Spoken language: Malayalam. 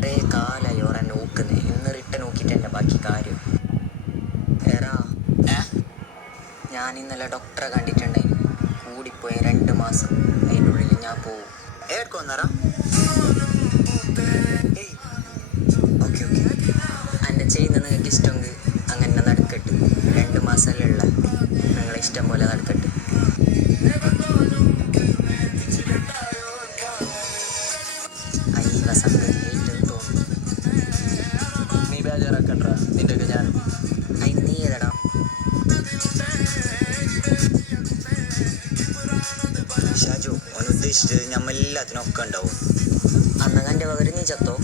കുറേ കാലായി ഓറെ നോക്കുന്നത്. ഇന്ന് റിട്ടേൺ നോക്കിയിട്ട് എൻ്റെ ബാക്കി കാര്യം. എറാ ഞാൻ ഇന്നലെ ഡോക്ടറെ കണ്ടിട്ടുണ്ടായി. കൂടിപ്പോയി 2 മാസം. അതിൻ്റെ ഉള്ളിൽ ഞാൻ പോവും. ഏർക്കൊന്നറാ ഓക്കെ ഓക്കെ. എൻ്റെ ചെയ്യുന്ന നിങ്ങൾക്ക് ഇഷ്ടമെങ്കിൽ അങ്ങനെ നടക്കട്ട്. 2 മാസമല്ലേ ഉള്ള, നിങ്ങളെ ഇഷ്ടം പോലെ നടക്കട്ട്. അയ്യ സംഗതി ഏറ്റവും തോന്നുന്നു. നീ ബേജാറാക്കണ്ട, നിന്റെ ഒക്കെ ഞാൻ നീ ഏതടാ? ഷാജു ഓൻ ഉദ്ദേശിച്ചത് ഞമ്മ എല്ലാത്തിനും ഒക്കെ ഉണ്ടാവും. അന്ന് എൻ്റെ പകരം നീ ചത്തോ?